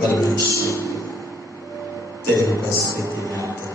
परमेश्वर तेरी उपस्थिति में आते हैं।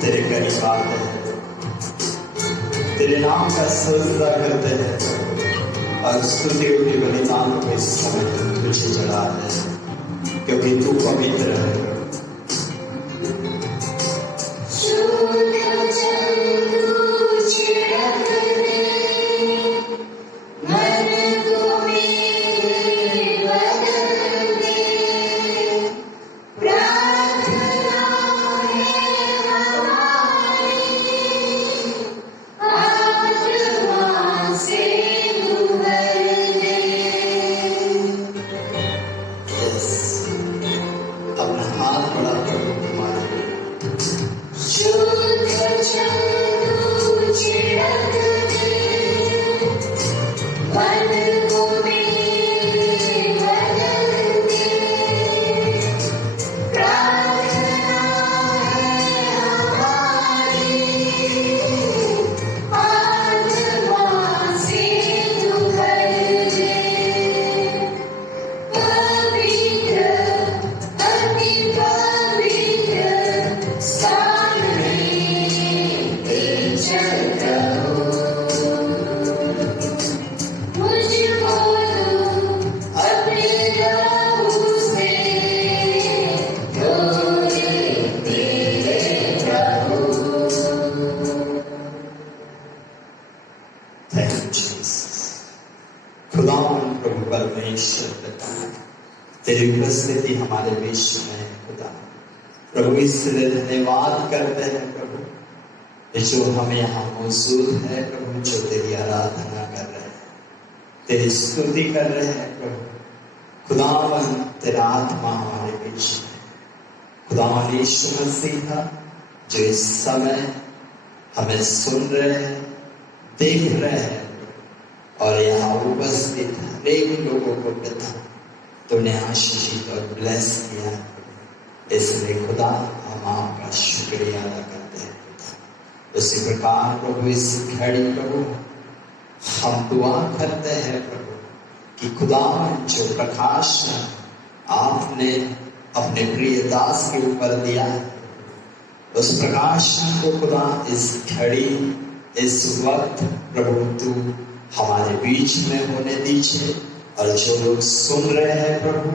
तेरे करीब आते हैं, तेरे नाम का सजदा करते हैं और स्तुति के बलिदान को इस समय तुझे चढ़ाते हैं, क्योंकि तू पवित्र है। तेरी उपस्थिति हमारे बीच में है खुदा। प्रभु इसलिए धन्यवाद करते हैं प्रभु, जो हम यहाँ मौजूद है प्रभु, जो तेरी आराधना कर रहे हैं, तेरी स्तुति कर रहे हैं प्रभु। खुदावन तेरा आत्मा हमारे बीच में है। खुदावन यीशु मसीह जो इस समय हमें सुन रहे हैं, देख रहे हैं और यहाँ उपस्थित अनेक लोगों को पिता तूने आशीषित और ब्लेस किया, इसलिए खुदा हम आपका शुक्रिया अदा करते हैं। उसी प्रकार प्रभु इस घड़ी प्रभु हम दुआ करते हैं प्रभु कि खुदा जो प्रकाश आपने अपने प्रिय दास के ऊपर दिया है, उस प्रकाश को खुदा इस घड़ी इस वक्त प्रभु तू हमारे बीच में होने दीजिए। और जो लोग सुन रहे हैं प्रभु,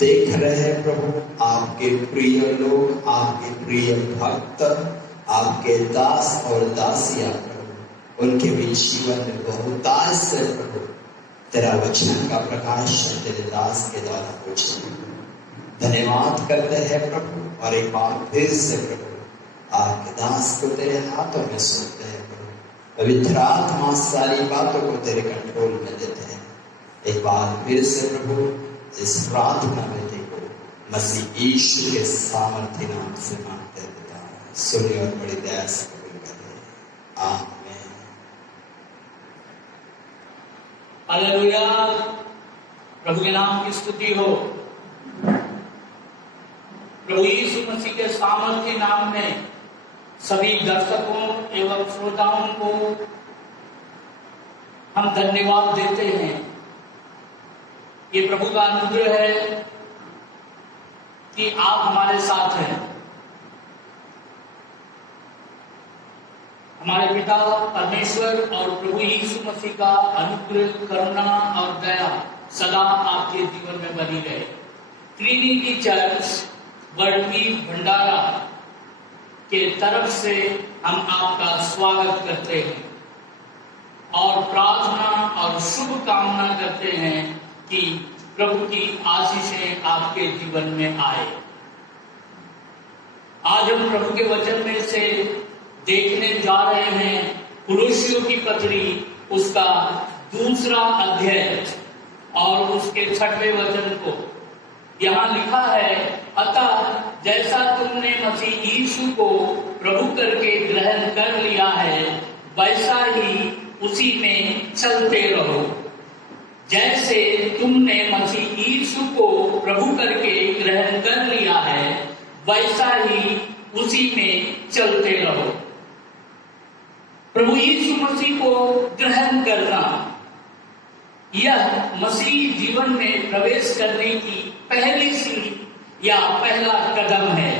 देख रहे हैं प्रभु, आपके प्रिय लोग, आपके प्रिय भक्त, आपके दास और दासियां प्रभु, उनके भी जीवन में बहुतायत से प्रभु तेरा वचन का प्रकाश तेरे दास के द्वारा हो। धन्यवाद करते हैं प्रभु और एक बार फिर से प्रभु आपके दास को तेरे हाथों में सौंपते हैं प्रभु। पवित्र आत्मा सारी बातों को तेरे कंट्रोल में देते हैं। एक बार फिर से प्रभु इस प्रार्थना में देखो मसीह यीशु के सामर्थ्य नाम से मांगते हैं, सुनिए और बड़ी दया से कबूल करें। आमीन। हालेलुया, प्रभु के नाम की स्तुति हो। प्रभु यीशु मसीह के सामर्थ्य नाम में सभी दर्शकों एवं श्रोताओं को हम धन्यवाद देते हैं। ये प्रभु का अनुग्रह है कि आप हमारे साथ हैं। हमारे पिता परमेश्वर और प्रभु यीशु मसीह का अनुग्रह, करुणा और दया सदा आपके जीवन में बनी रहे। ट्रिनिटी चर्च बड़की भंडारा के तरफ से हम आपका स्वागत करते हैं और प्रार्थना और शुभ कामना करते हैं कि प्रभु की आशीषें आपके जीवन में आए। आज हम प्रभु के वचन में से देखने जा रहे हैं कुलुस्सियों की पत्री, उसका 2 अध्याय और उसके 6वें वचन को। यहाँ लिखा है, अतः जैसा तुमने मसीह यीशु को प्रभु करके ग्रहण कर लिया है, वैसा ही उसी में चलते रहो। जैसे तुमने मसीह यीशु को प्रभु करके ग्रहण कर लिया है, वैसा ही उसी में चलते रहो। प्रभु यीशु मसीह को ग्रहण करना, यह मसीह जीवन में प्रवेश करने की पहली सीढ़ी या पहला कदम है।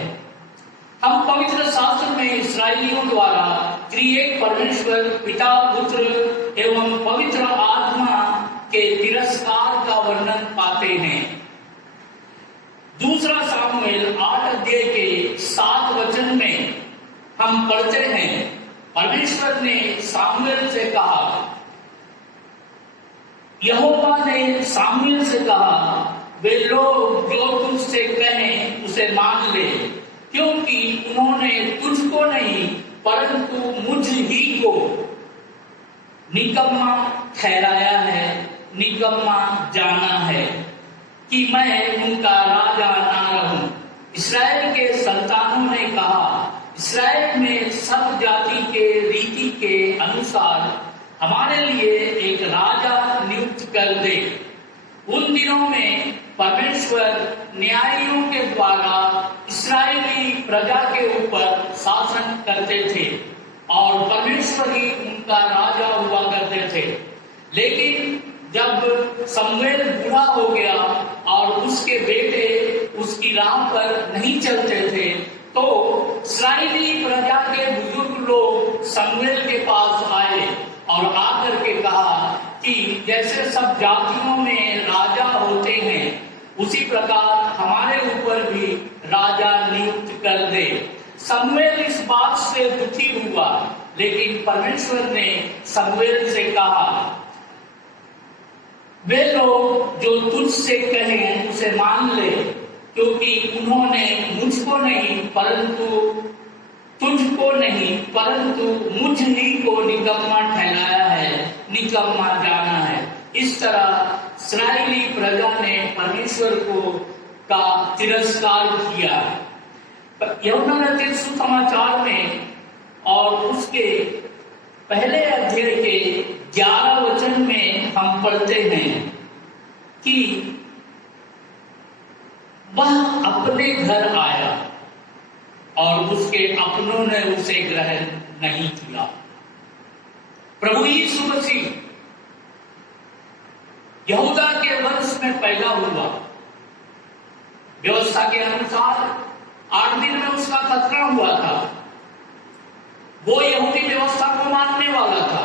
हम पवित्र शास्त्र में इस्राएलियों द्वारा त्रिएक परमेश्वर पिता, पुत्र एवं पवित्र आत्मा के तिरस्कार का वर्णन पाते हैं। 2 सामुएल 8 अध्याय के 7 वचन में हम पढ़ते हैं, परमेश्वर ने सामुएल से कहा, यहोवा ने सामुएल से कहा, वे लोग जो तुझसे कहें उसे मान ले, क्योंकि उन्होंने तुझको नहीं परंतु मुझ ही को निकम्मा ठहराया है, निकम्मा जाना है कि मैं उनका राजा ना रहूं। इस्राएल के संतानों ने कहा, इस्राएल में सब जाति के रीति के अनुसार हमारे लिए एक राजा नियुक्त कर दे। उन दिनों में परमेश्वर न्यायियों के द्वारा इस्राएली प्रजा के ऊपर शासन करते थे और परमेश्वर ही उनका राजा हुआ करते थे। लेकिन जब शमूएल बूढ़ा हो गया और उसके बेटे उसकी राह पर नहीं चलते थे, तो इस्राएली प्रजा के बुजुर्ग लोग शमूएल के पास आए और आकर के कहा कि जैसे सब जातियों में राजा होते हैं, उसी प्रकार हमारे ऊपर भी राजा नियुक्त कर दे। शमूएल इस बात से दुखी हुआ, लेकिन परमेश्वर ने शमूएल से कहा, वे लोग जो तुझसे कहें उसे मान ले, क्योंकि उन्होंने मुझको नहीं परंतु तुझको नहीं परंतु मुझ ही को निकम्मा ठहराया है, निकम्मा जाना है। इस तरह इस्राएली प्रजा ने परमेश्वर को का तिरस्कार किया। यूहन्ना रचित सुसमाचार में और उसके पहले अध्याय के 11 वचन में हम पढ़ते हैं कि वह अपने घर आया और उसके अपनों ने उसे ग्रहण नहीं किया। प्रभु यीशु मसीह यहूदा के वंश में पैदा हुआ। व्यवस्था के अनुसार 8 दिन में उसका खतना हुआ था। वो यहूदी व्यवस्था को मानने वाला था,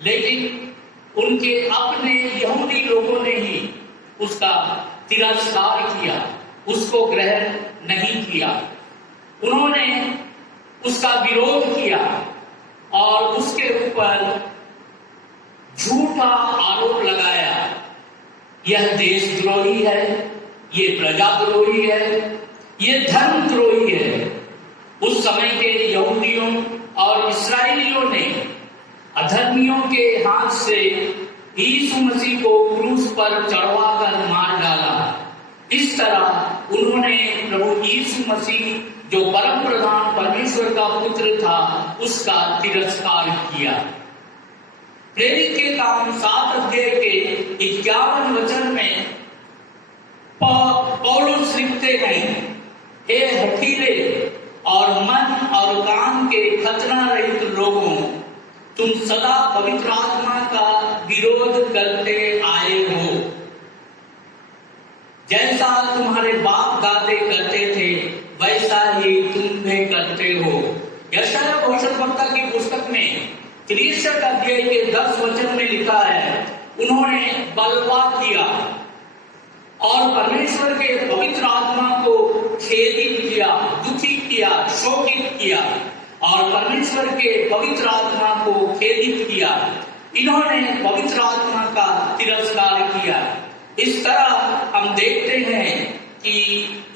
लेकिन उनके अपने यहूदी लोगों ने ही उसका तिरस्कार किया, उसको ग्रहण नहीं किया। उन्होंने उसका विरोध किया और उसके ऊपर झूठा आरोप लगाया। यह देशद्रोही है, ये प्रजाद्रोही है, ये धर्मद्रोही है। उस समय के यहूदियों और इस्राएलियों ने अधर्मियों के हाथ से यीशु मसीह को क्रूस पर चढ़वाकर मार डाला। इस तरह उन्होंने प्रभु यीशु मसीह जो परम प्रधान परमेश्वर का पुत्र था, उसका तिरस्कार किया। प्रेरित के काम 7 अध्याय के 51 वचन में पौलुस लिखते हैं, हे हठीले और मन और कान के खतना रहित लोगों, तुम सदा पवित्र आत्मा का विरोध करते आए हो, जैसा तुम्हारे बाप दादे करते थे वैसा ही तुम भी करते हो। यशायाह भविष्यद्वक्ता की पुस्तक में 63 अध्याय के 10 वचन में लिखा है, उन्होंने बलवा किया और परमेश्वर के पवित्र आत्मा को खेदित किया, दुखी किया, शोकित किया और परमेश्वर के पवित्र आत्मा को खेदित किया। इन्होंने पवित्र आत्मा का तिरस्कार किया। इस तरह हम देखते हैं कि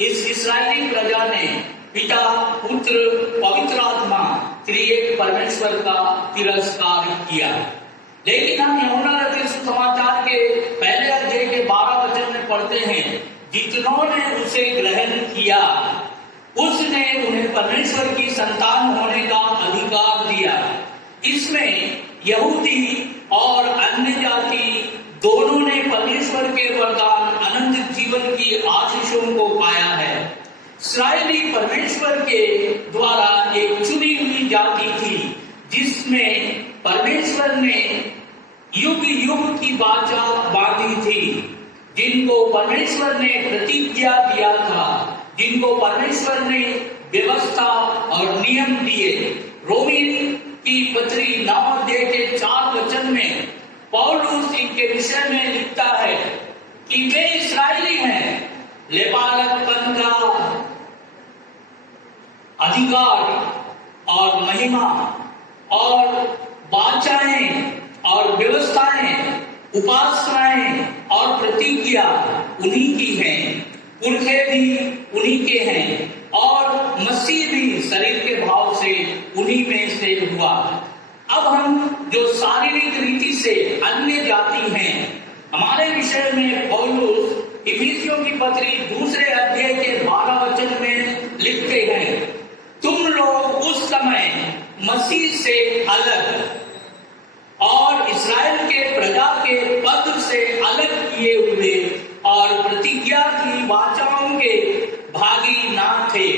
इस इस्राएली प्रजा ने पिता, पुत्र, पवित्र आत्मा त्रिएक परमेश्वर का तिरस्कार किया। लेकिन हम यूहन्ना रचित सुसमाचार के पहले अध्याय के 12 वचन में पढ़ते हैं, जितनों ने उसे ग्रहण किया उसने उन्हें परमेश्वर की संतान होने का अधिकार दिया। इसमें यहूदी और अन्य जाति दोनों ने परमेश्वर के वरदान अनंत जीवन की आशीषों को पाया है। इस्राएली परमेश्वर के द्वारा एक चुनी हुई जाति थी, जिसमें परमेश्वर ने युग युग की वाचा बांधी थी, जिनको परमेश्वर ने प्रतिज्ञा दिया था, जिनको परमेश्वर ने व्यवस्था और नियम दिए। रोमी की पत्री 9 अध्याय के 4 वचन में पौलुस इनके विषय में लिखता है कि वे इस्राएली हैं, लेपालकपन का अधिकार और महिमा और वाचाएं और व्यवस्थाएं, उपासनाएं और प्रतिज्ञा उन्हीं की हैं, पुरखे भी उन्हीं के हैं और मसीह भी शरीर के भाव से उन्हीं में से हुआ। अब हम जो शारीरिक रीति से अन्य जाति हैं, हमारे विषय में पौलुस इफिसियों की पत्री 2 अध्याय के 12 वचन में लिखते हैं, तुम लोग उस समय मसीह से अलग और इस्राएल के प्रजा के पद से अलग किए हुए और प्रतिज्ञा की वाचाओं के भागी ना थे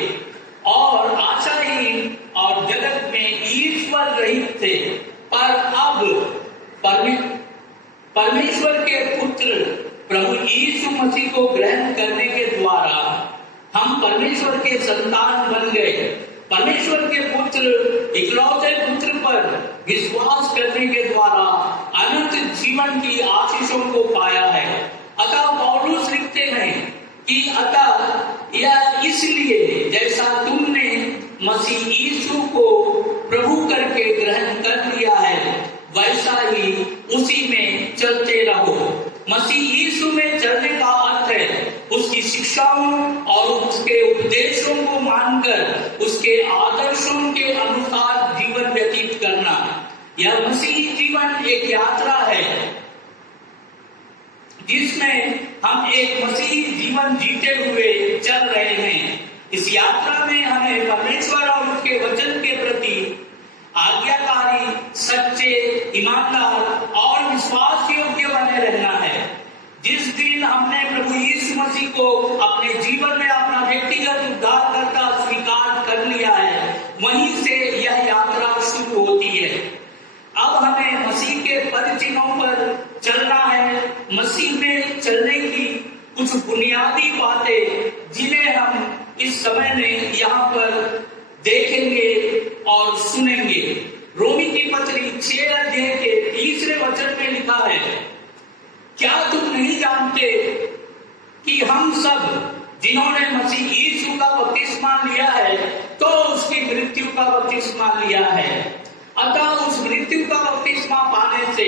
और आशाहीन और जगत में ईश्वर रहित थे, पर अब परमेश्वर के पुत्र प्रभु यीशु मसीह को ग्रहण करने के द्वारा हम परमेश्वर के संतान बन गए। परमेश्वर के पुत्र इकलौते पुत्र पर विश्वास करने के द्वारा अनंत जीवन की आशीषों को पाया है। अतः पौलुस लिखते हैं कि अतः यह इसलिए जैसा तुमने मसीह यीशु को प्रभु करके ग्रहण कर लिया है, वैसा ही उसी में चलते रहो। मसीह यीशु में चलने का अर्थ है उसकी शिक्षाओं और उसके उपदेशों को मानकर उसके आदर्शों के अनुसार जीवन व्यतीत करना। यह मसीही जीवन एक यात्रा है जिसमें हम एक मसीही जीवन जीते हुए चल रहे हैं। इस यात्रा में हमें परमेश्वर और उसके वचन के प्रति आज्ञाकारी, सच्चे, ईमानदार और विश्वास योग्य बने रहना है। जिस दिन हमने प्रभु यीशु मसीह को अपने जीवन में अपना व्यक्तिगत उद्धारकर्ता स्वीकार कर लिया है, वहीं से यह यात्रा शुरू होती है। अब हमें मसीह के परिचिनों पर चलना है। मसीह में चलने की कुछ बुनियादी बातें जिन्हें हम इस समय में यहाँ पर देखेंगे और सुनेंगे। रोमी की पत्री 6 अध्याय के 3 वचन में लिखा है, क्या तुम नहीं जानते कि हम सब जिन्होंने मसीह यीशु का बपतिस्मा लिया है तो उसकी मृत्यु का बपतिस्मा लिया है। अतः उस मृत्यु का बपतिस्मा पाने से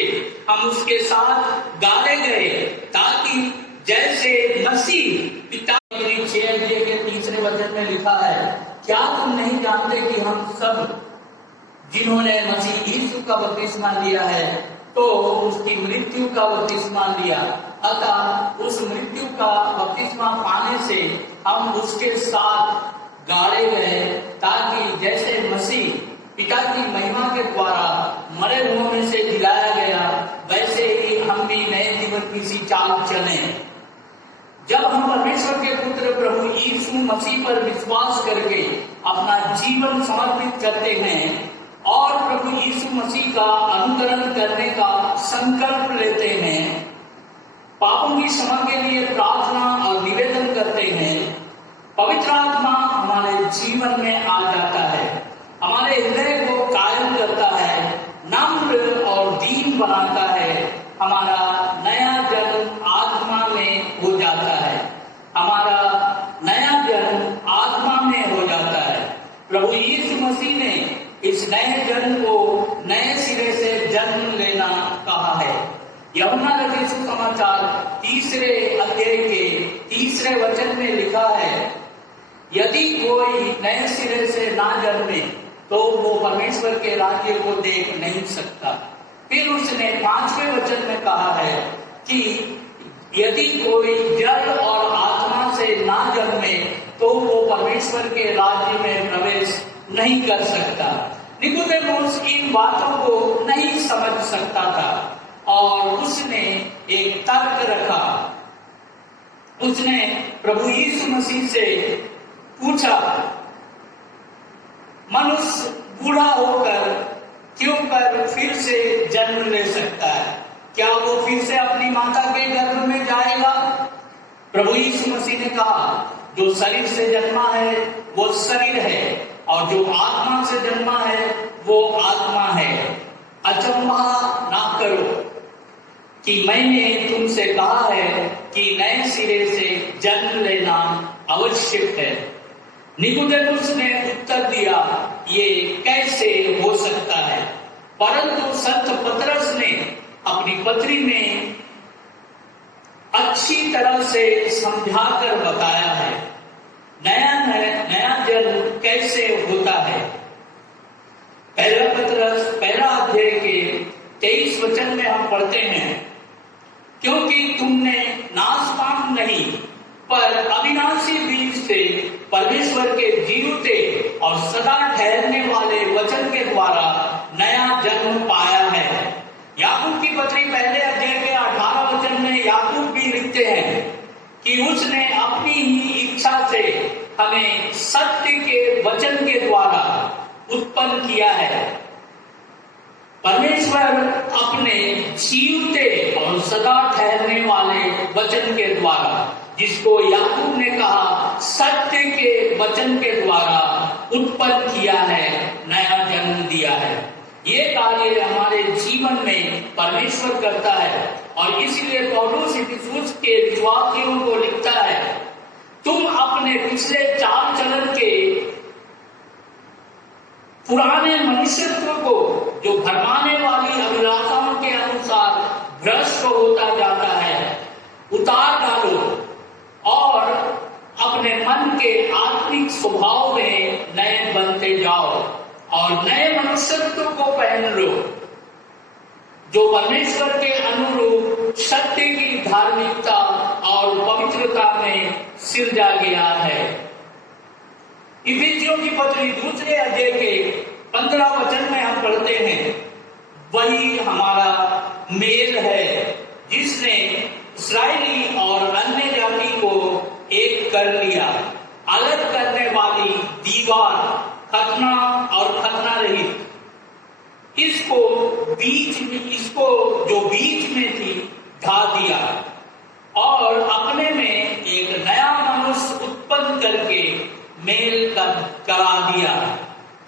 हम उसके साथ गाले गए, ताकि जैसे मसीह पिता 6 अध्याय के 3 वचन में लिखा है, क्या तुम नहीं जानते कि हम सब जिन्होंने मसीह यीशु का बपतिस्मा लिया है तो उसकी मृत्यु का बपतिस्मा लिया। अतः उस मृत्यु का बपतिस्मा पाने से हम उसके साथ गाड़े गए, ताकि जैसे मसीह पिता की महिमा के द्वारा मरे हुओं में से जिलाया गया, चाल चलें। जब हम परमेश्वर के पुत्र प्रभु यीशु मसीह पर विश्वास करके अपना जीवन समर्पित करते हैं और प्रभु यीशु मसीह का अनुकरण करने का संकल्प लेते हैं, पापों की क्षमा के लिए प्रार्थना और निवेदन करते हैं, पवित्र आत्मा हमारे जीवन में आ जाता है, हमारे हृदय को कायल करता है, नम्र और दीन बनाता है, हमारा नया जन्म आत्मा में हो जाता है, हमारा नया जन्म आत्मा में हो जाता है। प्रभु यीशु मसीह ने इस नए जन्म को नए सिरे से जन्म लेना कहा है। यूहन्ना रचित सुसमाचार 3 अध्याय के 3 वचन में लिखा है, यदि कोई नए सिरे से ना जन्मे तो वो परमेश्वर के राज्य को देख नहीं सकता। फिर उसने 5वें वचन में कहा है कि यदि कोई जल और आत्मा से ना जन्मे तो वो परमेश्वर के राज्य में प्रवेश नहीं कर सकता। निकोदेमुस इन बातों को नहीं समझ सकता था और उसने एक तर्क रखा। उसने प्रभु यीशु मसीह से पूछा, मनुष्य बूढ़ा होकर क्यों कर फिर से जन्म ले सकता है? क्या वो फिर से अपनी माता के गर्भ में जाएगा? प्रभु यीशु मसीह ने कहा, जो शरीर से जन्मा है वो शरीर है और जो आत्मा से जन्मा है वो आत्मा है। अचंभा ना करो कि मैंने तुमसे कहा है कि नए सिरे से जन्म लेना आवश्यक है। निकोदेमुस ने उत्तर दिया, ये कैसे हो सकता है? परंतु संत पतरस ने अपनी पत्री में अच्छी तरह से समझाकर बताया है नया जन्म कैसे होता है। पहला पतरस 1 अध्याय के 23 वचन में हम पढ़ते हैं, क्योंकि तुमने नाशवान नहीं पर अविनाशी बीज से परमेश्वर के जीवते और सदा ठहरने वाले वचन के द्वारा नया जन्म पाया है। याकूब की पत्री 1 अध्याय के 18 वचन में याकूब भी लिखते हैं कि उसने अपनी ही इच्छा से हमें सत्य के वचन के द्वारा उत्पन्न किया है। परमेश्वर अपने जीवते और सदा ठहरने वाले वचन के द्वारा, जिसको याकूब ने कहा सत्य के वचन के द्वारा उत्पन्न किया है, नया जन्म दिया है। ये कार्य हमारे जीवन में परमेश्वर करता है और इसलिए पौलुस इफिसुस के विश्वासियों को लिखता है, तुम अपने पिछले चाल चलन के पुराने मनुष्यत्व को जो भरमाने वाली अभिलाषाओं के अनुसार भ्रष्ट होता जाता है उतार डालो और अपने मन के आत्मिक स्वभाव में नए बनते जाओ और नए मनुष्यत्व को पहन लो, जो परमेश्वर के अनुरूप सत्य की धार्मिकता और पवित्रता में सिरजा गया है। इफिसियों की पत्री 2 अध्याय के 15 वचन में हम पढ़ते हैं, वही हमारा मेल है जिसने इस्राएली और अन्य जाति को एक कर लिया, अलग करने वाली दीवार खतना और खतना रहित, इसको जो बीच में थी ढा दिया और अपने में एक नया मनुष्य उत्पन्न करके मेल करा दिया।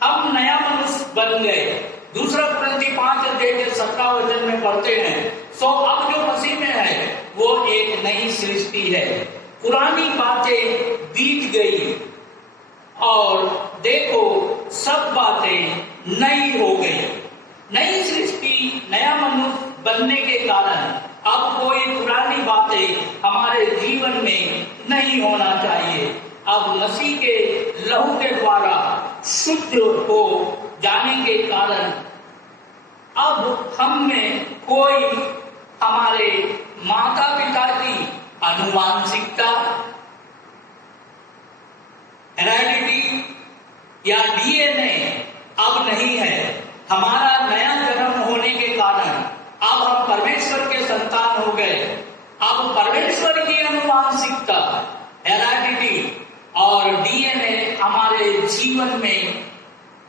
हम नया मनुष्य बन गए। 2 कुरिन्थी 5 अध्याय के 17 वचन में पढ़ते हैं, सो अब जो मसीह में है वो एक नई सृष्टि है, पुरानी बातें बीत गई और देखो सब बातें नई हो गई। नई सृष्टि, नया मनुष्य बनने के कारण अब कोई पुरानी बातें हमारे जीवन में नहीं होना चाहिए। अब मसीह के लहू के द्वारा शुद्ध हो जाने के कारण अब हम में कोई हमारे माता पिता की आनुवांशिकता, हेरेडिटी या डीएनए अब नहीं है। हमारा नया जन्म होने के कारण अब हम परमेश्वर के संतान हो गए। अब परमेश्वर की अनुवांशिकता, हेरेडिटी और डीएनए हमारे जीवन में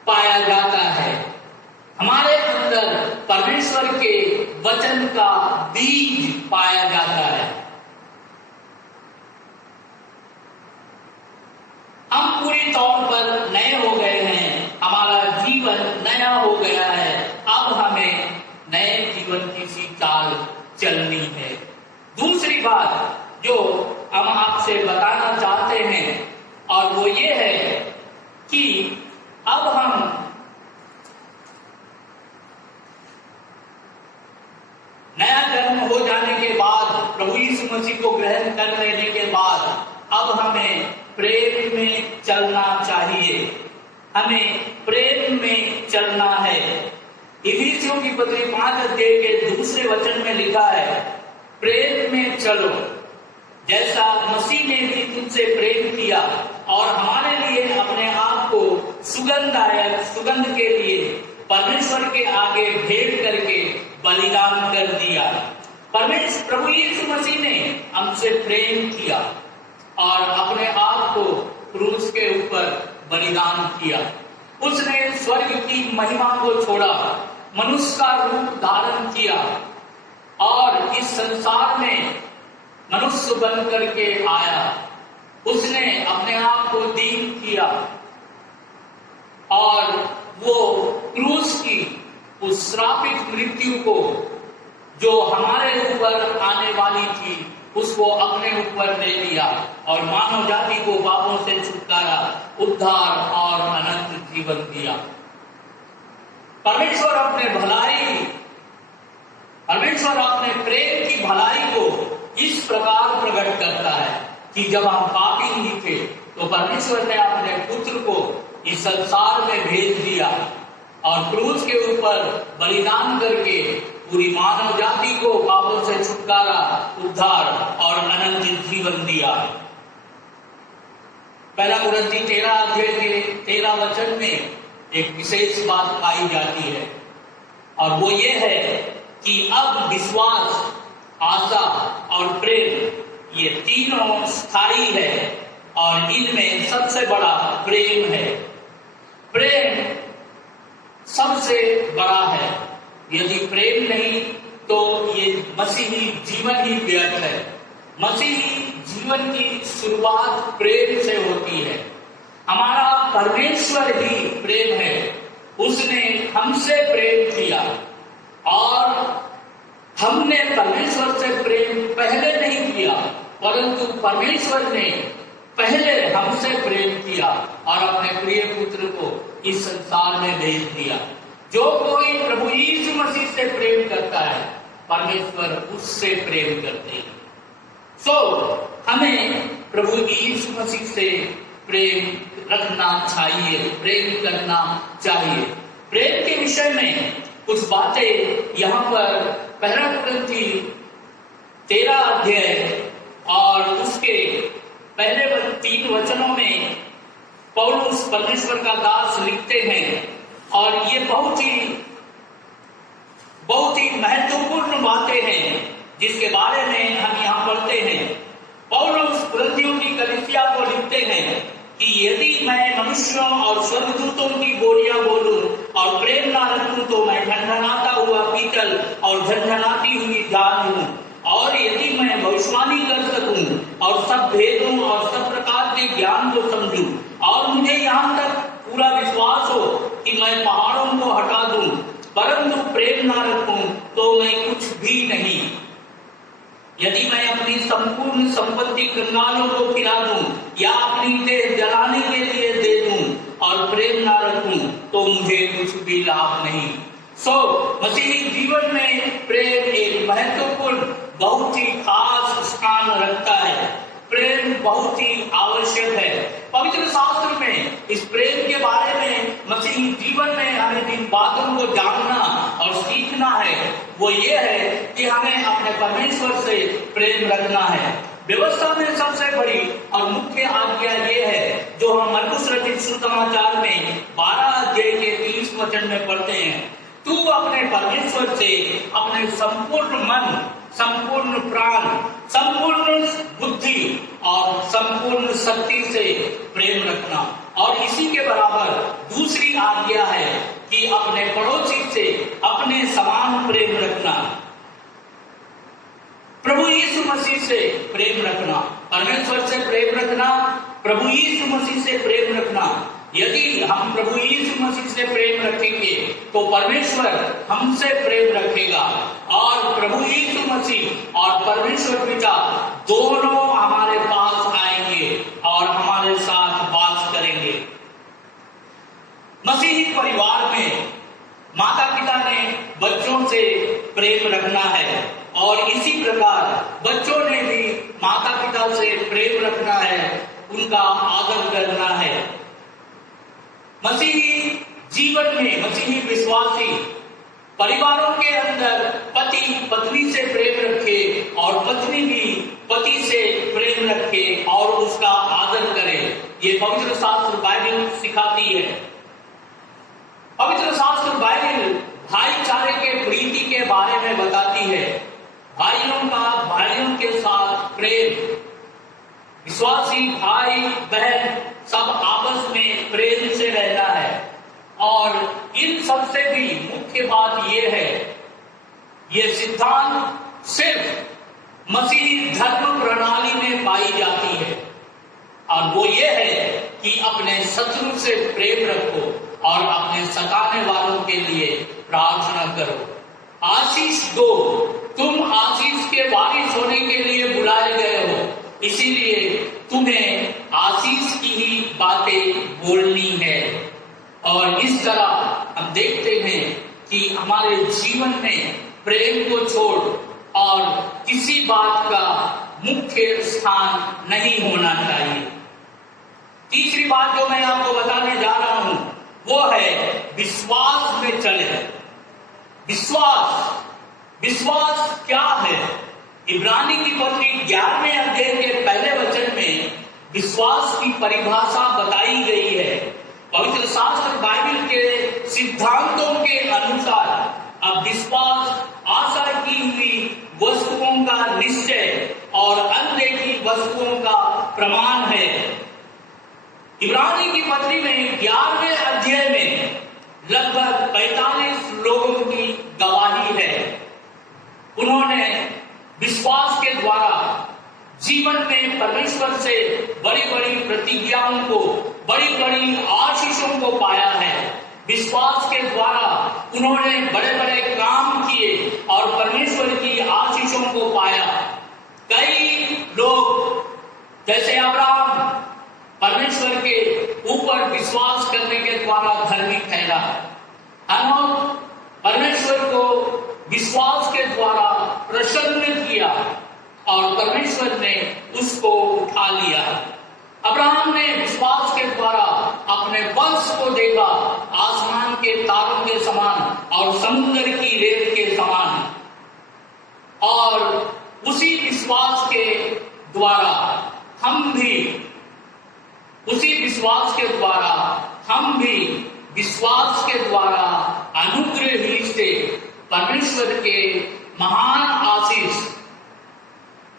पाया जाता है। हमारे अंदर परमेश्वर के वचन का बीज पाया जाता है। हम पूरी तौर पर नए हो गए हैं, हमारा जीवन नया हो गया है। अब हमें नए जीवन की सी चाल चलनी है। दूसरी बात जो हम आपसे बताना चाहते हैं और वो ये है कि अब हम नया जन्म हो जाने के बाद, प्रभु यीशु मसीह को ग्रहण कर लेने के बाद, अब हमें प्रेम में चलना चाहिए। हमें प्रेम में चलना है। इफिसियों की पत्री 5 अध्याय के दूसरे वचन में लिखा है, प्रेम में चलो जैसा मसीह ने भी तुमसे प्रेम किया और हमारे लिए अपने आप को सुगंध के लिए परमेश्वर के आगे भेंट करके बलिदान कर दिया। प्रभु यीशु मसीह ने हमसे प्रेम किया और अपने आप को क्रूस के ऊपर बलिदान किया। उसने स्वर्ग की महिमा को छोड़ा, मनुष्य का रूप धारण किया और इस संसार में मनुष्य बन करके आया। उसने अपने आप को दीन किया और वो क्रूस की उस श्रापित मृत्यु को जो हमारे ऊपर आने वाली थी उसको अपने ऊपर ले लिया और मानव जाति को पापों से छुटकारा, उद्धार और अनंत जीवन दिया। परमेश्वर अपने प्रेम की भलाई को इस प्रकार प्रकट करता है कि जब हम पापी ही थे तो परमेश्वर ने अपने पुत्र को इस संसार में भेज दिया और क्रूस के ऊपर बलिदान करके पूरी मानव जाति को पापों से छुटकारा, उद्धार और अनंत जीवन दिया। पहला कुरिन्थी 13 अध्याय के 13 वचन में एक विशेष बात पाई जाती है और वो ये है कि अब विश्वास, आशा और प्रेम ये तीनों स्थायी है और इनमें सबसे बड़ा प्रेम है। प्रेम सबसे बड़ा है। यदि प्रेम नहीं तो ये मसीही जीवन ही व्यर्थ है। मसीही जीवन की शुरुआत प्रेम से होती है। हमारा परमेश्वर ही प्रेम है। उसने हमसे प्रेम किया और हमने परमेश्वर से प्रेम पहले नहीं किया, परंतु परमेश्वर ने पहले हमसे प्रेम किया और अपने प्रिय पुत्र को इस संसार में भेज दिया। जो कोई प्रभु यीशु मसीह से प्रेम करता है, परमेश्वर उससे प्रेम करते हैं। हमें प्रभु यीशु मसीह से प्रेम रखना चाहिए, प्रेम करना चाहिए। प्रेम के विषय में कुछ बातें यहाँ पर पहला कुरिन्थी 13 अध्याय और उसके पहले 3 वचनों में पौलुस परमेश्वर का दास लिखते हैं और ये बहुत ही महत्वपूर्ण बातें हैं जिसके बारे में हम यहाँ पढ़ते हैं। पौलुस कुरिन्थियों की कलीसिया को लिखते हैं कि यदि मैं मनुष्यों और स्वर्गदूतों की बोलियां बोलूं और प्रेम ना रखूं तो मैं झनझनाता हुआ पीतल और झनझनाती हुई जान हूं। और यदि मैं भविष्यवाणी कर सकूं और सब भेदों और सब प्रकार के ज्ञान को समझूं और मुझे यहाँ तक पूरा विश्वास हो कि मैं पहाड़ों को हटा दूं, परंतु प्रेम ना रखूं तो मैं कुछ भी नहीं। यदि मैं अपनी संपूर्ण संपत्ति कंगालों को खिला दूं या अपनी देह जलाने के लिए दे दूं और प्रेम ना रखूं तो मुझे कुछ भी लाभ नहीं। मसीही जीवन में प्रेम एक महत्वपूर्ण, बहुत ही खास स्थान रखता है। प्रेम बहुत ही आवश्यक है। पवित्र शास्त्र में इस प्रेम के बारे में मसीही जीवन में हमें जिन बातों को जानना और सीखना है वो ये है कि हमें अपने परमेश्वर से प्रेम रखना है। व्यवस्था में सबसे बड़ी और मुख्य आज्ञा ये है जो हम मरकुस रचित सुसमाचार में 12 अध्याय के 30 वचन में पढ़ते हैं, तू अपने परमेश्वर से अपने संपूर्ण मन, संपूर्ण प्राण, संपूर्ण बुद्धि और संपूर्ण शक्ति से प्रेम रखना। और इसी के बराबर दूसरी आज्ञा है कि अपने पड़ोसी से अपने समान प्रेम रखना। प्रभु यीशु मसीह से प्रेम रखना, परमेश्वर से प्रेम रखना, प्रभु यीशु मसीह से प्रेम रखना। यदि हम प्रभु यीशु मसीह से प्रेम रखेंगे तो परमेश्वर हमसे प्रेम रखेगा और प्रभु यीशु मसीह और परमेश्वर पिता दोनों हमारे पास आएंगे और हमारे साथ वास करेंगे। मसीही परिवार में माता पिता ने बच्चों से प्रेम रखना है और इसी प्रकार बच्चों ने भी माता पिता से प्रेम रखना है, उनका आदर करना है। मसीही जीवन में मसीही विश्वासी परिवारों के अंदर पति पत्नी से प्रेम रखे और पत्नी भी पति से प्रेम रखे और उसका आदर करे। ये पवित्र शास्त्र बाइबल सिखाती है। पवित्र शास्त्र बाइबल भाईचारे के प्रीति के बारे में बताती है। भाइयों का भाइयों के साथ प्रेम, विश्वासी भाई बहन सब आपस में प्रेम से रहना है। और इन सबसे भी मुख्य बात यह है, ये सिद्धांत सिर्फ मसीही धर्म प्रणाली में पाई जाती है और वो ये है कि अपने शत्रु से प्रेम रखो और अपने सताने वालों के लिए प्रार्थना करो। आशीष दो, तुम आशीष के वारिस होने के लिए बुलाए गए हो, इसीलिए तुम्हें आशीष की ही बातें बोलनी है। और इस तरह हम देखते हैं कि हमारे जीवन में प्रेम को छोड़ और किसी बात का मुख्य स्थान नहीं होना चाहिए। तीसरी बात जो मैं आपको बताने जा रहा हूं वो है विश्वास में चले। विश्वास क्या है? इब्रानी की पत्री 11वें अध्याय के पहले वचन में विश्वास की परिभाषा बताई गई है। पवित्र शास्त्र बाइबल के सिद्धांतों के अनुसार अब विश्वास आशा की हुई वस्तुओं का निश्चय और अनदेखी वस्तुओं का प्रमाण है। इब्रानी की पत्री में 11वें अध्याय में लगभग 45 लोगों की गवाही है। उन्होंने विश्वास के द्वारा जीवन में परमेश्वर से बड़ी बड़ी प्रतिज्ञाओं को, बड़ी बड़ी आशीषों को पाया है। विश्वास के द्वारा उन्होंने बड़े बड़े काम किए और परमेश्वर की आशीषों को पाया। कई लोग जैसे अब्राहम परमेश्वर के ऊपर विश्वास करने के द्वारा धर्मी ठहरा। हनोक परमेश्वर को विश्वास के द्वारा प्रसन्न किया और परमेश्वर ने उसको उठा लिया। अब्राहम ने विश्वास के द्वारा अपने वंश को देखा, आसमान के तारों के समान और समुद्र की रेत के समान। और उसी विश्वास के द्वारा हम भी विश्वास के द्वारा अनुग्रह ही से परमेश्वर के महान आशीष,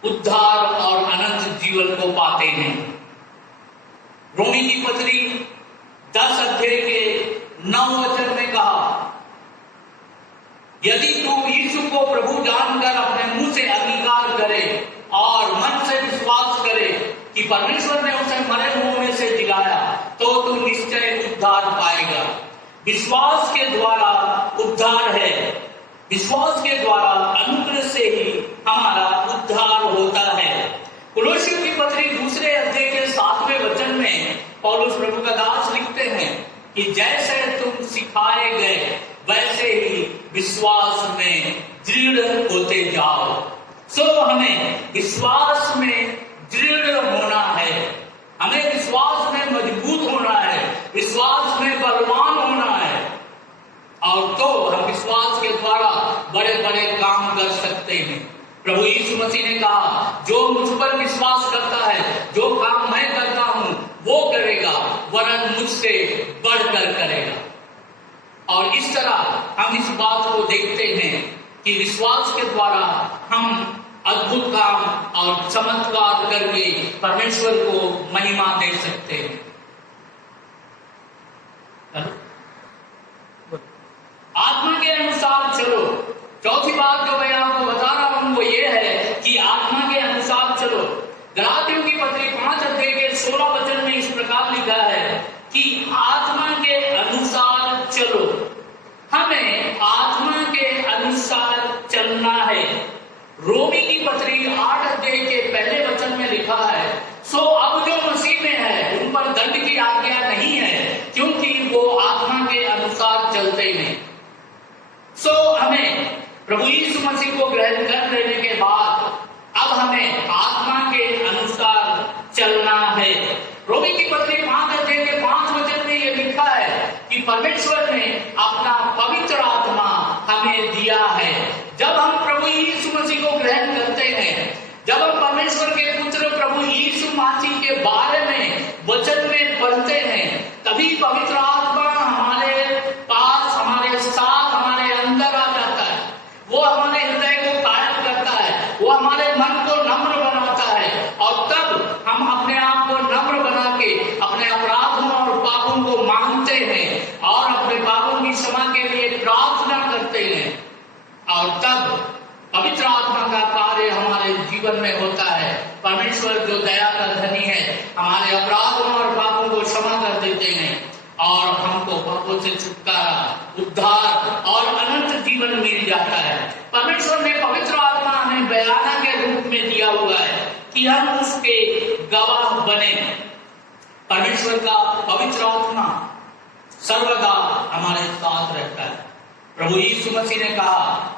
उद्धार और अनंत जीवन को पाते हैं। रोमी की पत्री 10 अध्याय के 9 वचन में कहा, यदि तू यीशु को प्रभु जानकर अपने मुंह से अंगीकार करे और मन से विश्वास करे कि परमेश्वर ने उसे मरे हुओं में से जिलाया, तो तू निश्चय उद्धार पाएगा। विश्वास के द्वारा उद्धार है। विश्वास के द्वारा अनुग्रह से ही हमारा उद्धार होता है। कुलोसियों की पत्री 2 अध्याय के 7वें वचन में पौलुस प्रभु का दास लिखते हैं कि जैसे तुम सिखाए गए वैसे ही विश्वास में दृढ़ होते जाओ। हमें विश्वास में दृढ़ होना है, हमें विश्वास में मजबूत होना है, विश्वास में बलवान होना है, और तो हम विश्वास के द्वारा बड़े बड़े काम कर सकते हैं। प्रभु यीशु मसीह ने कहा, जो मुझ पर विश्वास करता है, जो काम मैं करता हूं वो करेगा, वरन मुझसे बढ़कर करेगा। और इस तरह हम इस बात को देखते हैं कि विश्वास के द्वारा हम अद्भुत काम और चमत्कार करके परमेश्वर को महिमा दे सकते हैं। आत्मा के अनुसार चलो। चौथी बात जो मैं आपको बता रहा हूं वो ये है कि आत्मा के अनुसार चलो। गलातियों की पत्री 5 अध्याय के 16 वचन में इस प्रकार लिखा है कि आत्मा के अनुसार चलो। हमें आत्मा के अनुसार चलना है। रोमी की पत्री 8 अध्याय के पहले वचन में लिखा है, सो अब जो मसीह में है उन पर दंड की आज्ञा नहीं है, क्योंकि वो आत्मा के अनुसार चलते हैं। सो हमें प्रभु यीशु मसीह को ग्रहण कर लेने के बाद अब हमें आत्मा के अनुसार चलना है। रोमी की पत्री 5 अध्याय के 5 वचन में यह लिखा है कि परमेश्वर ने अपना पवित्र आत्मा हमें दिया है। जब हम प्रभु यीशु मसीह को ग्रहण करते हैं, जब हम परमेश्वर के पुत्र प्रभु यीशु मसीह के बारे में वचन में पढ़ते हैं, तभी पवित्र आत्मा हमारे पास, हमारे साथ, हमारे अंदर आ जाता है। वो हमारे हृदय को कायम करता है, वो हमारे मन को नम्र बनाता है, और तब हम अपने आप को नम्र बना के अपने अपराधों और पापों को मानते हैं और अपने पापों की क्षमा के लिए प्रार्थना करते हैं, और तब पवित्र आत्मा का कार्य हमारे जीवन में होता है। परमेश्वर जो दया का धनी है, हमारे अपराधों और पापों को क्षमा कर देते हैं और हमको पापों से छुटकारा, उद्धार और अनंत जीवन मिल जाता है। परमेश्वर ने पवित्र आत्मा हमें बयाना के रूप में दिया हुआ है कि हम उसके गवाह बने। परमेश्वर का पवित्र आत्मा सर्वदा हमारे साथ रहता है। प्रभु यीशु मसीह ने कहा,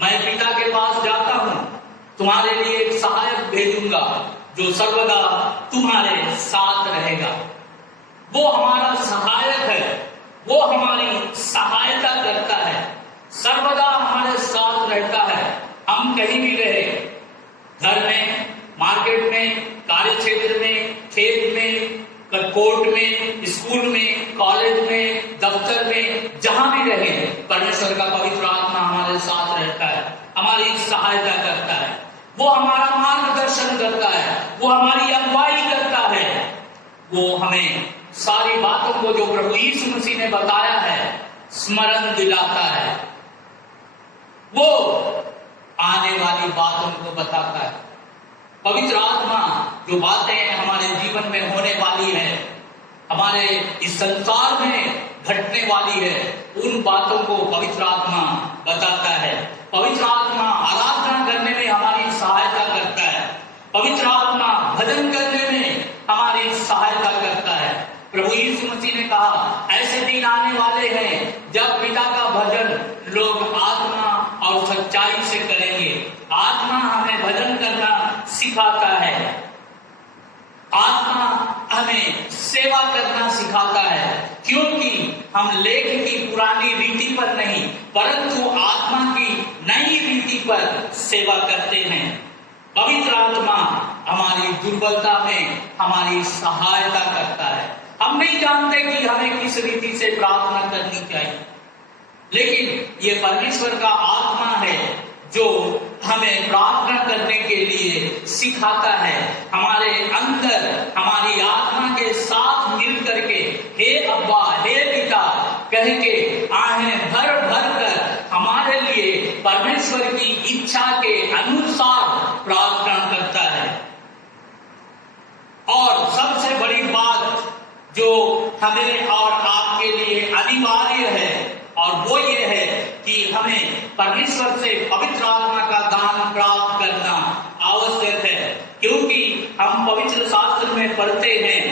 मैं पिता के पास जाता हूं, तुम्हारे लिए एक सहायक भेजूंगा जो सर्वदा तुम्हारे साथ रहेगा। वो हमारा सहायक है, वो हमारी सहायता करता है, सर्वदा हमारे साथ रहता है। हम कहीं भी रहे, घर में, मार्केट में, कार्य क्षेत्र में, खेत में, कोर्ट में, स्कूल में, कॉलेज में, दफ्तर में, जहां भी रहे, परमेश्वर का पवित्र आत्मा हमारे साथ रहता है, हमारी सहायता करता है, वो हमारा मार्गदर्शन करता है, वो हमारी अगुवाई करता है, वो हमें सारी बातों को जो प्रभु यीशु मसीह ने बताया है स्मरण दिलाता है, वो आने वाली बातों को बताता है। पवित्र आत्मा जो बातें हमारे जीवन में होने वाली है, हमारे इस संसार में घटने वाली है, उन बातों को पवित्र आत्मा बताता है। पवित्र आत्मा आराधना करने में हमारी सहायता करता है। पवित्र आत्मा भजन करने में हमारी सहायता करता है। प्रभु यीशु मसीह ने कहा, ऐसे दिन आने वाले हैं जब पिता का भजन लोग आत्मा और सच्चाई से करेंगे। आत्मा हमें भजन करना सिखाता है, आत्मा हमें सेवा करना सिखाता है, क्योंकि हम लेख की पुरानी रीति पर नहीं परंतु आत्मा की नई रीति पर सेवा करते हैं। पवित्र आत्मा हमारी दुर्बलता में हमारी सहायता करता है। हम नहीं जानते कि हमें किस रीति से प्रार्थना करनी चाहिए, लेकिन ये परमेश्वर का आत्मा है जो हमें प्रार्थना करने के लिए सिखाता है। हमारे अंदर हमारी आत्मा के साथ मिल करके हे अब्बा, हे पिता कह के आहें भर भर कर हमारे लिए परमेश्वर की इच्छा के अनुसार प्रार्थना करता है। और सबसे बड़ी बात जो हमें और आपके लिए अनिवार्य है, और वो ये है कि हमें परमेश्वर से पवित्र आत्मा का दान प्राप्त करना आवश्यक है, क्योंकि हम पवित्र शास्त्र में पढ़ते हैं,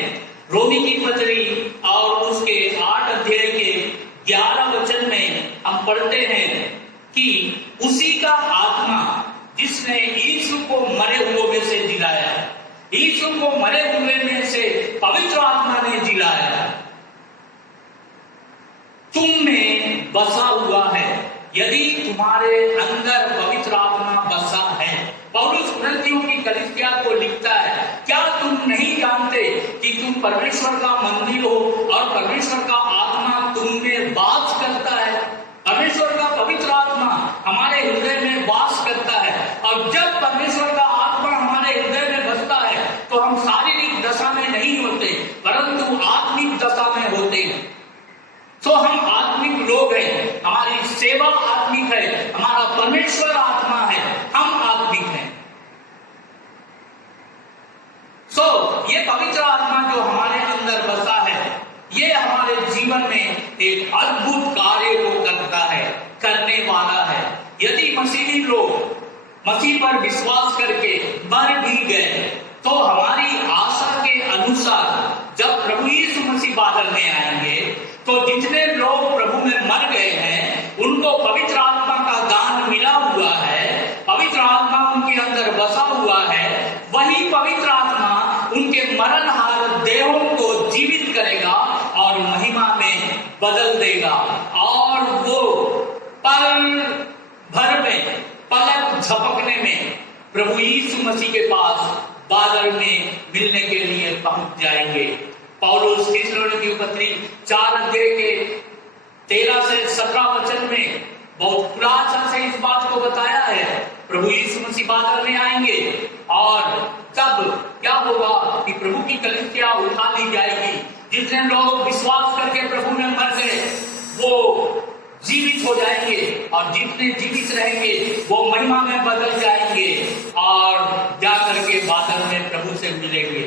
रोमी की पत्री और उसके 8 अध्याय के 11 वचन में हम पढ़ते हैं कि उसी का आत्मा जिसने यीशु को मरे हुए में से जिलाया, यीशु को मरे हुए में से पवित्र आत्मा ने जिलाया, तुम में बसा हुआ है। यदि तुम्हारे अंदर पवित्र आत्मा बसा है, पौलुस कुरिन्थियों की कलीसिया को लिखता है, क्या तुम नहीं जानते कि तुम परमेश्वर का मंदिर हो और परमेश्वर का आत्मा तुम में वास करता है। परमेश्वर का पवित्र आत्मा हमारे हृदय आत्मिक है, हमारा परमेश्वर आत्मा है, हम आत्मिक हैं। ये पवित्र आत्मा जो हमारे अंदर बसा है, ये हमारे जीवन में एक अद्भुत कार्य को करता है, करने वाला है। यदि मसीही लोग मसीह पर विश्वास करके मर भी गए तो हमारी आशा के अनुसार जब प्रभु यीशु मसीह बादल में आएंगे तो जितने लोग प्रभु में मर गए हैं उनको पवित्र आत्मा का दान मिला हुआ है, पवित्र आत्मा उनके अंदर बसा हुआ है। वही पवित्र आत्मा उनके मरणहार देहों को जीवित करेगा और महिमा में बदल देगा और वो पल भर में, पलक झपकने में प्रभु यीशु मसीह के पास बादल में मिलने के लिए पहुंच जाएंगे। पौलुस थिस्सलुनीकी की पत्री 4 अध्याय के 13 से 17 वचन में बहुत खुलासा से इस बात को बताया है। प्रभु यीशु मसीह बादल में आएंगे और तब क्या होगा कि प्रभु की कलीसिया उठा ली जाएगी। जितने लोग विश्वास करके प्रभु में मर गए वो जीवित हो जाएंगे और जितने जीवित रहेंगे वो महिमा में बदल जाएंगे और जाकर के बादल में प्रभु से मिलेंगे।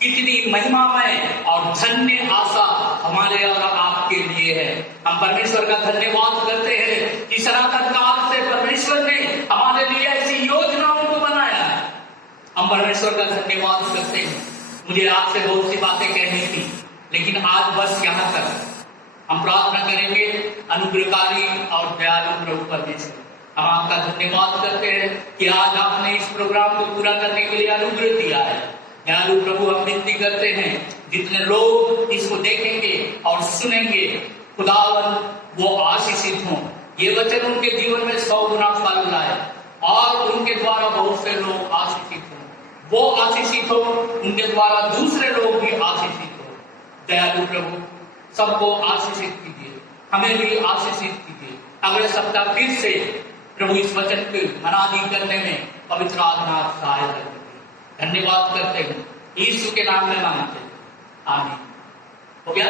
कितनी महिमामय और धन्य आशा हमारे और आपके लिए है। हम परमेश्वर का धन्यवाद करते हैं कि सनातन काल से परमेश्वर ने हमारे लिए ऐसी योजनाओं को बनाया है। हम परमेश्वर का धन्यवाद करते हैं। मुझे आपसे बहुत सी बातें कहनी थी लेकिन आज बस यहाँ तक। हम प्रार्थना करेंगे अनुग्रहकारी और दयालु प्रभु परमेश्वर, हम आपका धन्यवाद करते हैं कि आज आपने इस प्रोग्राम को पूरा करने के लिए अनुग्रह दिया है। दयालु प्रभु, हम विनती करते हैं जितने लोग इसको देखेंगे और सुनेंगे खुदावन वो आशीषित हों, ये वचन उनके जीवन में 100 गुना फल लाए और उनके द्वारा बहुत से लोग आशीषित हों, वो आशीषित हो, उनके द्वारा दूसरे लोग भी आशीषित हो। दयालु प्रभु सबको आशीषित कीजिए, हमें भी आशीषित कीजिए। अगले सप्ताह फिर से प्रभु इस वचन की मनादी करने में पवित्र आत्मा आप सहायता कीजिए। धन्यवाद करते हैं यीशु के नाम में मांगते हैं, आमीन। हो गया?